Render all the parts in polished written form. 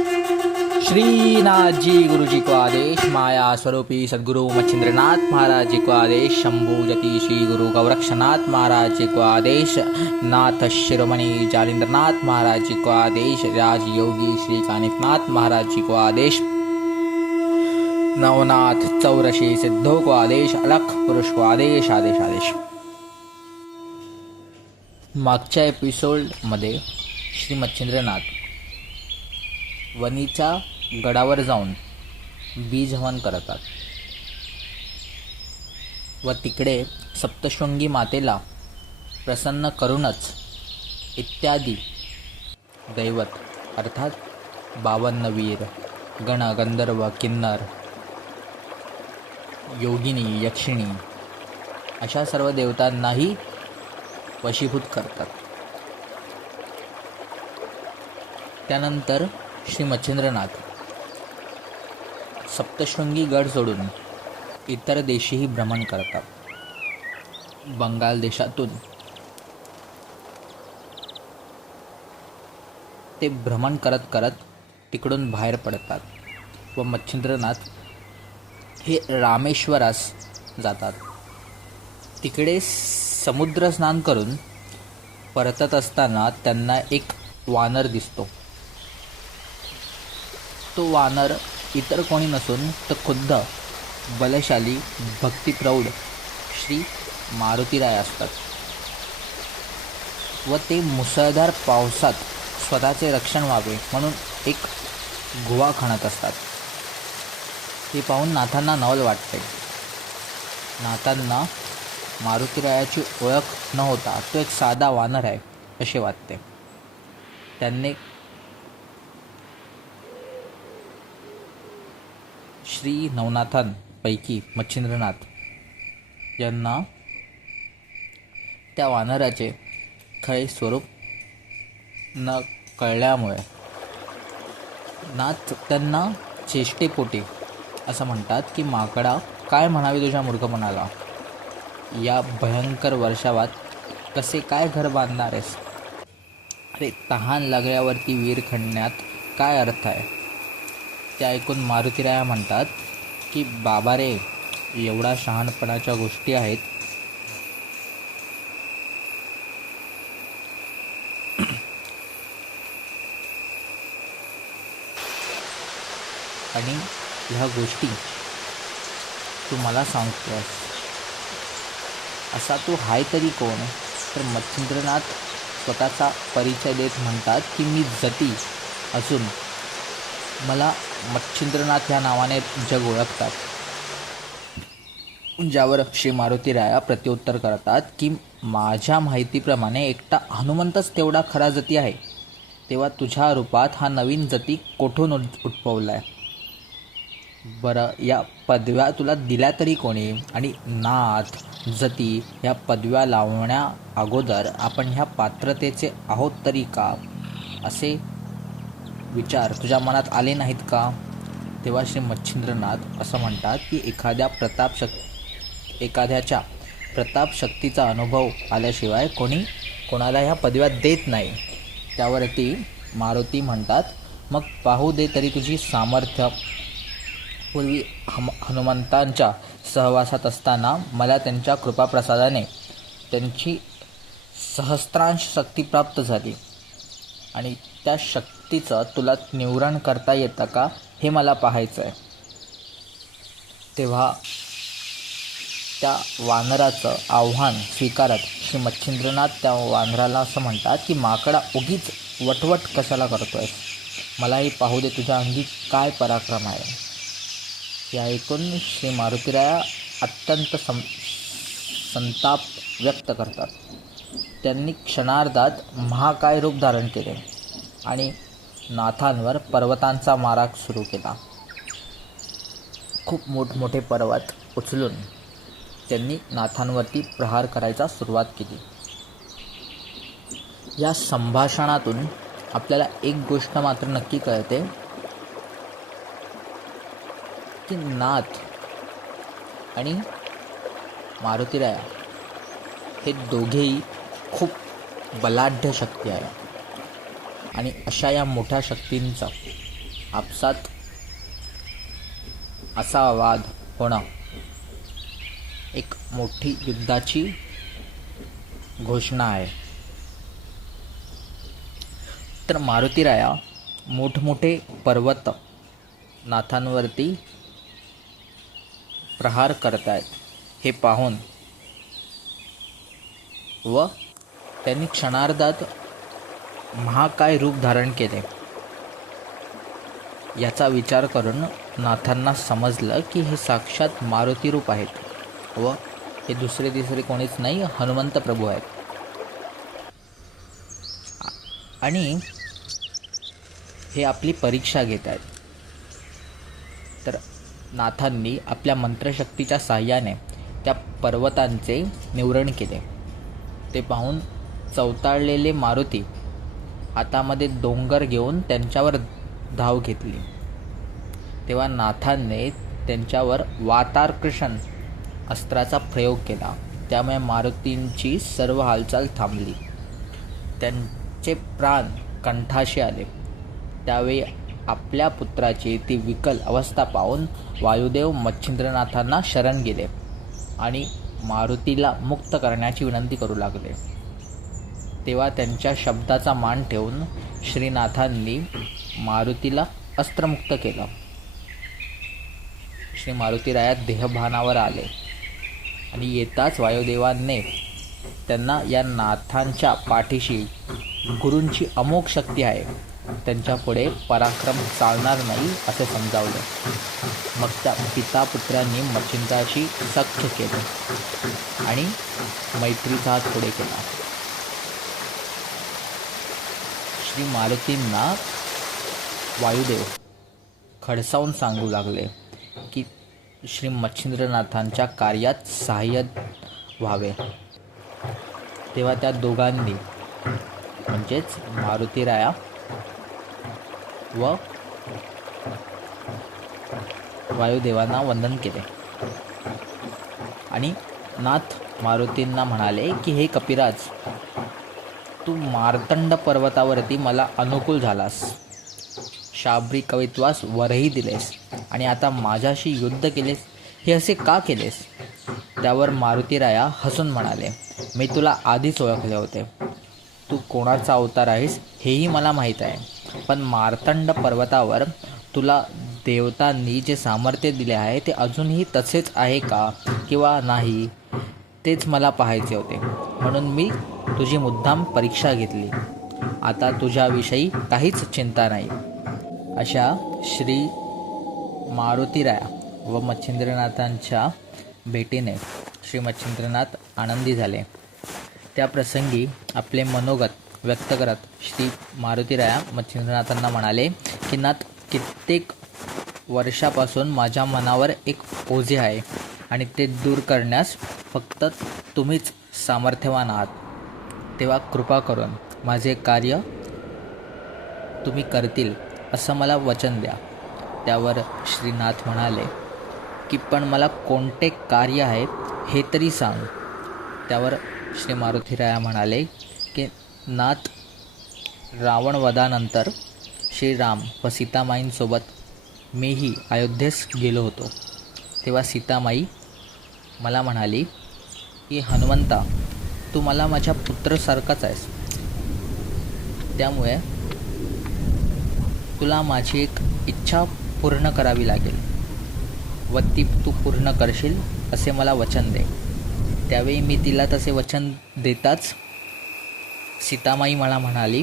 श्रीनाथ जी गुरु जी को आदेश, माया स्वरूपी सद्गुरु मच्छिंद्रनाथ महाराज जी को आदेश, शंभू जति श्री गुरु गौरक्षनाथ महाराज जी को आदेश, नाथ शिरोमणि जालिंद्रनाथ महाराज जी को आदेश, राजयोगी श्री कानिफनाथ महाराज जी को आदेश, नवनाथ चौरशी सिद्धों को आदेश, अलख पुरुष को आदेश आदेश आदेश। मागच्या एपिसोडमध्ये श्री मच्छिंद्रनाथ वणीच्या गडावर जाऊन बीज हवन करतात व तिकडे सप्तशृंगी मातेला प्रसन्न करूनच इत्यादी दैवत अर्थात 52 वीर, गण, गंधर्व, किन्नर, योगिनी, यक्षिणी अशा सर्व देवतांनाही वशीभूत करतात। त्यानंतर श्री मच्छिंद्रनाथ सप्तशृंगी गड सोडून इतर देशीही भ्रमण करतात। बंगाल देशातून ते भ्रमण करत करत तिकडून बाहेर पडतात व मच्छिंद्रनाथ हे रामेश्वरास जातात। तिकडे समुद्र स्नान करून परतत असताना त्यांना एक वानर दिसतो। तो वानर इतर कोणी नसून तर खुद्द बलशाली भक्तिप्रौढ श्री मारुतीराय असतात व ते मुसळधार पावसात स्वतःचे रक्षण व्हावे म्हणून एक गुहा खणत असतात। ते पाहून नाथांना नवल वाटते। नाथांना मारुतीरायाची ओळख न होता तो एक साधा वानर आहे असे वाटते। त्यांनी श्री नवनाथांपैकी मच्छिंद्रनाथ यांना त्या वानराचे खरे स्वरूप न कळल्यामुळे नाथ त्यांना चेष्टेपोटी असं म्हणतात की माकडा, काय म्हणावे तुझ्या मूर्खपणाला? या भयंकर वर्षावात कसे काय घर बांधणार आहेस? अरे, तहान लागल्यावरती वीर खणण्यात काय अर्थ आहे? ते ऐकून मारुतीराया म्हणतात की बाबा रे, एवढा शहाणपणाच्या गोष्टी आहेत आणि ह्या गोष्टी तू मला सांगतोस असा तू हाय तरी कोण? तर मच्छिंद्रनाथ स्वतःचा परिचय देत म्हणतात की मी जती असून मला मच्छिंद्रनाथ ह्या नावाने जग ओळखतात। ज्यावर श्री मारुतीराया प्रत्युत्तर करतात की माझ्या माहितीप्रमाणे एकटा हनुमंतच तेवढा खरा जती आहे, तेव्हा तुझ्या रूपात हा नवीन जती कोठून उद्भवला आहे? बरं, या पदव्या तुला दिल्या तरी कोणी? आणि नाथ, जती ह्या पदव्या लावण्या अगोदर आपण ह्या पात्रतेचे आहोत तरी का, असे विचार तुझ्या मनात आले नाहीत का? तेव्हा श्री मच्छिंद्रनाथ असं म्हणतात की एखाद्याच्या प्रतापशक्तीचा अनुभव आल्याशिवाय कोणी कोणाला ह्या पदव्या देत नाही। त्यावरती मारुती म्हणतात, मग पाहू दे तरी तुझी सामर्थ्य। पूर्वी हनुमंतांच्या सहवासात असताना मला त्यांच्या कृपाप्रसादाने त्यांची सहस्त्रांश शक्ती प्राप्त झाली आणि त्या शक्तीचं तुला निवरण करता येतं का हे मला पाहायचं आहे। तेव्हा त्या वानराचं आव्हान स्वीकारत श्री मच्छिंद्रनाथ त्या वानराला असं म्हणतात की माकडा, उगीच वटवट कशाला करतोय? मलाही पाहू दे तुझ्या अंगी काय पराक्रम आहे। हे ऐकून श्री मारुतीराया अत्यंत संताप व्यक्त करतात। त्यांनी क्षणार्धात महाकाय रूप धारण केले आणि नाथांवर पर्वतांचा मारा सुरू केला। खूप मोठमोठे पर्वत उचलून त्यांनी नाथांवरती प्रहार करायला सुरुवात केली। या संभाषणातून आपल्याला एक गोष्ट मात्र नक्की कळते की नाथ आणि मारुतीराया हे दोघेही खूप बलाढ्य शक्ती आहे आणि अशा या मोठ्या शक्तींचा आपसात असा वाद होणं एक मोठी युद्धाची घोषणा आहे. तर मारुतीराया मोठमोठे पर्वत नाथांवरती प्रहार करतायत हे पाहून व त्यांनी क्षणार्धात महाकाय रूप धारण केले याचा विचार करून नाथांना समजलं की हे साक्षात मारुती रूप आहेत व हे दुसरे तिसरे कोणीच नाही, हनुमंत प्रभू आहेत. आणि हे आपली परीक्षा घेत आहेत. तर नाथांनी आपल्या मंत्रशक्तीच्या साहाय्याने त्या पर्वतांचे निवरण केले. ते पाहून चवताळलेले मारुती हातामध्ये डोंगर घेऊन त्यांच्यावर धाव घेतली. तेव्हा नाथांनी त्यांच्यावर वातार्कषण अस्त्राचा प्रयोग केला. त्यामुळे मारुतींची सर्व हालचाल थांबली. त्यांचे प्राण कंठाशी आले. त्यावेळी आपल्या पुत्राची ती विकल अवस्था पाहून वायुदेव मच्छिंद्रनाथांना शरण गेले आणि मारुतीला मुक्त करण्याची विनंती करू लागले. तेव्हा त्यांच्या शब्दाचा मान ठेवून श्रीनाथांनी मारुतीला अस्त्रमुक्त केलं. श्री मारुतीराया देहभानावर आले आणि येताच वायुदेवांनी त्यांना या नाथांच्या पाठीशी गुरूंची अमोघ शक्ती आहे, त्यांच्यापुढे पराक्रम चालणार नाही असे समजावले. मग त्या पिता पुत्रांनी मच्छिंद्राशी सख्य केले आणि मैत्रीचा हात पुढे केला. श्री मारुतींना वायुदेव खडसावून सांगू लागले की श्री मच्छिंद्रनाथांच्या कार्यात सहाय्य व्हावे. तेव्हा त्या दोघांनी म्हणजेच मारुतीराया व वायुदेवांना वंदन केले आणि नाथ मारुतींना म्हणाले की हे कपिराज, तू मार्तंड पर्वतावरती मला अनुकूल झालास, शाबरी कवित्वास वरही दिलेस आणि आता माझ्याशी युद्ध केलेस, हे असे का केलेस? त्यावर मारुतीराया हसून म्हणाले, मी तुला आधीच ओळखले होते. तू कोणाचा अवतार आहेस हेही मला माहीत आहे, पण मार्तंड पर्वतावर तुला देवतांनी जे सामर्थ्य दिले आहे ते अजूनही तसेच आहे का किंवा नाही, तेच मला पाहायचे होते. म्हणून मी तुझी मुद्दाम परीक्षा घेतली. आता तुझ्याविषयी काहीच चिंता नाही. अशा श्री मारुतीराया व मच्छिंद्रनाथांच्या भेटीने श्री मच्छिंद्रनाथ आनंदी झाले. त्या प्रसंगी आपले मनोगत व्यक्त करत श्री मारुतीराया मच्छिंद्रनाथांना म्हणाले की नाथ, कित्येक वर्षापासून माझ्या मनावर एक ओझे आहे आणि ते दूर करण्यास फक्त तुम्हीच सामर्थ्यवान आहात. तेव्हा कृपा करून माझे कार्य तुम्ही करतील असं मला वचन द्या. त्यावर श्रीनाथ म्हणाले की पण मला कोणते कार्य आहे हे तरी सांग. त्यावर श्री मारुतीराया म्हणाले की नाथ, रावणवधानंतर श्रीराम व सीतामाईंसोबत मीही अयोध्येस गेलो होतो. तेव्हा सीतामाई मला म्हणाली की हनुमंता, तू मला माझ्या पुत्रासारखाच आहेस, त्यामुळे तुला माझी एक इच्छा पूर्ण करावी लागेल व ती तू पूर्ण करशील असे मला वचन दे. त्यावेळी मी तिला तसे वचन देताच सीतामाई मला म्हणाली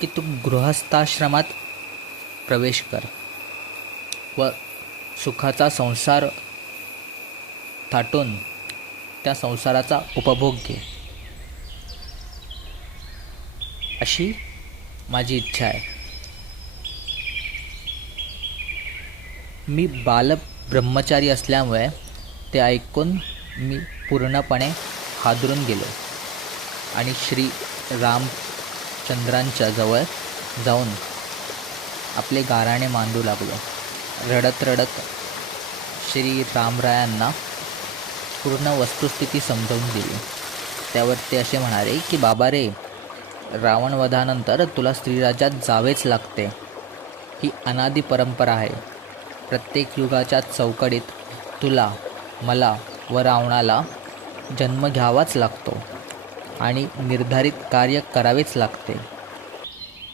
की तू गृहस्थाश्रमात प्रवेश कर व सुखाचा संसार थाटून त्या संसाराचा उपभोग घे, अशी माझी इच्छा आहे. मी बालब्रह्मचारी असल्यामुळे ते ऐकून मी पूर्णपणे हादरून गेलो आणि श्री रामचंद्रांच्या जवळ जाऊन आपले गाराणे मांडू लागलो. रडत रडत श्री रामरायांना पूर्ण वस्तुस्थिती समजावून दिली. त्यावर ते असे म्हणाले की बाबा रे, रावणवधानंतर तुला स्त्रीराज्यात जावेच लागते ही अनादी परंपरा आहे. प्रत्येक युगाच्या चौकडीत तुला, मला व रावणाला जन्म घ्यावाच लागतो आणि निर्धारित कार्य करावेच लागते.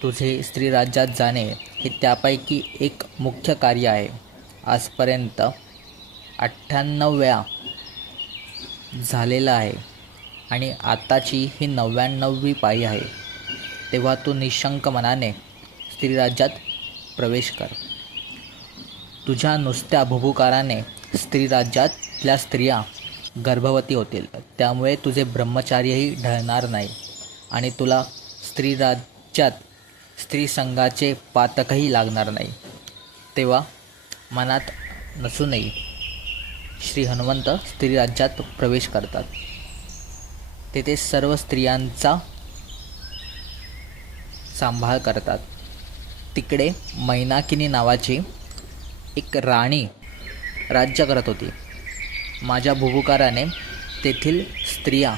तुझे स्त्रीराज्यात जाणे हे त्यापैकी एक मुख्य कार्य आहे. आजपर्यंत 98 वेळा झालेलं आहे आणि आताची ही 99वी पाळी आहे. तेव्हा तू निशंक मनाने स्त्रीराज्यात प्रवेश कर. तुझ्या नुसत्या भुभुकाराने स्त्रीराज्यातल्या स्त्रिया गर्भवती होतील. त्यामुळे तुझे ब्रह्मचार्यही ढळणार नाही आणि तुला स्त्रीराज्यात स्त्रीसंगाचे पातकही लागणार नाही. तेव्हा मनात नसूनही श्री हनुमंत स्त्रीराज्यात प्रवेश करतात. तेथे सर्व स्त्रियांचा सांभाळ करतात. तिकडे मैनाकिनी नावाची एक राणी राज्य करत होती. माझ्या भुभुकाराने तेथील स्त्रिया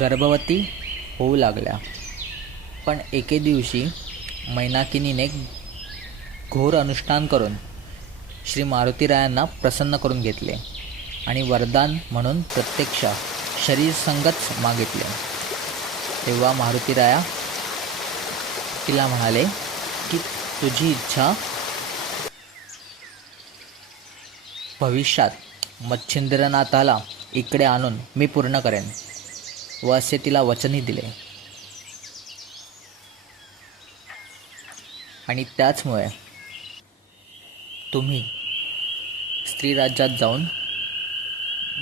गर्भवती होऊ लागल्या. पण एके दिवशी मैनाकिनीने घोर अनुष्ठान करून श्री मारुतीरायांना प्रसन्न करून घेतले आणि वरदान म्हणून प्रत्यक्ष शरीरसंगच मागितले. तेव्हा मारुतीराया तिला म्हणाले की तुझी इच्छा भविष्यात मच्छिंद्रनाथाला इकडे आणून मी पूर्ण करेन व असे तिला वचनही दिले. आणि त्याचमुळे तुम्ही स्त्रीराज्यात जाऊन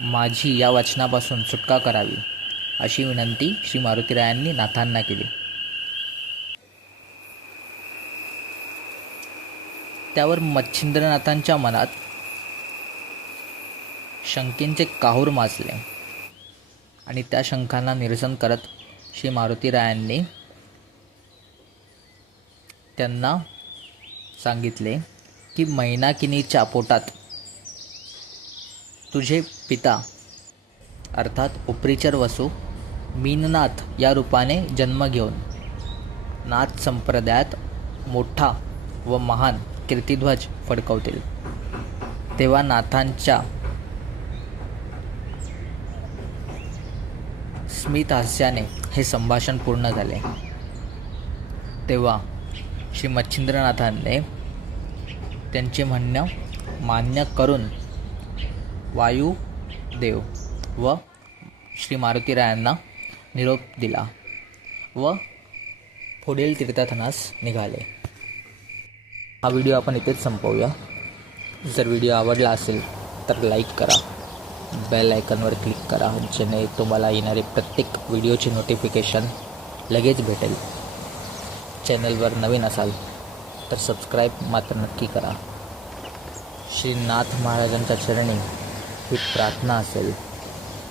माझी या वचनापासून सुटका करावी अशी विनंती श्री मारुतीरायांनी नाथांना केली. त्यावर मच्छिंद्रनाथांच्या मनात शंकेचे काहूर माजले आणि त्या शंकांना निरसन करत श्री मारुतीरायांनी त्यांना सांगितले की मैनाकिनीच्या पोटात तुझे पिता अर्थात उपरीचर वसू मीननाथ या रूपाने जन्म घेऊन नाथ संप्रदायात मोठा व महान कीर्तिध्वज फडकवतील. तेव्हा नाथांच्या स्मित हास्याने हे संभाषण पूर्ण झाले. तेव्हा श्री मच्छिंद्रनाथांनी त्यांचे म्हणणं मान्य करून वायुदेव व श्री मारुतीरायांना निरोप दिला व पुढील तीर्थाटनास निघाले. हा व्हिडिओ आपण इथेच संपवूया. जर व्हिडिओ आवडला असेल तर लाईक करा, बेल आयकॉनवर क्लिक करा जेणे तुम्हाला येणारे प्रत्येक व्हिडिओचे नोटिफिकेशन लगेच भेटेल. चॅनलवर नवीन असाल तर सबस्क्राईब मात्र नक्की करा. श्रीनाथ महाराजांच्या चरणी ही प्रार्थना असेल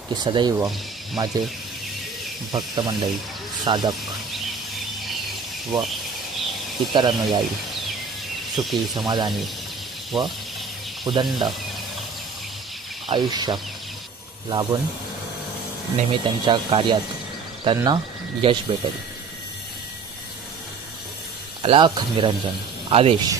की सदैव माझे भक्तमंडळी, साधक व इतर अनुयायी सुखी, समाधानी व उदंड आयुष्य लाभून नेहमी त्यांच्या कार्यात त्यांना यश भेटेल. अलाख निरंजन आदेश.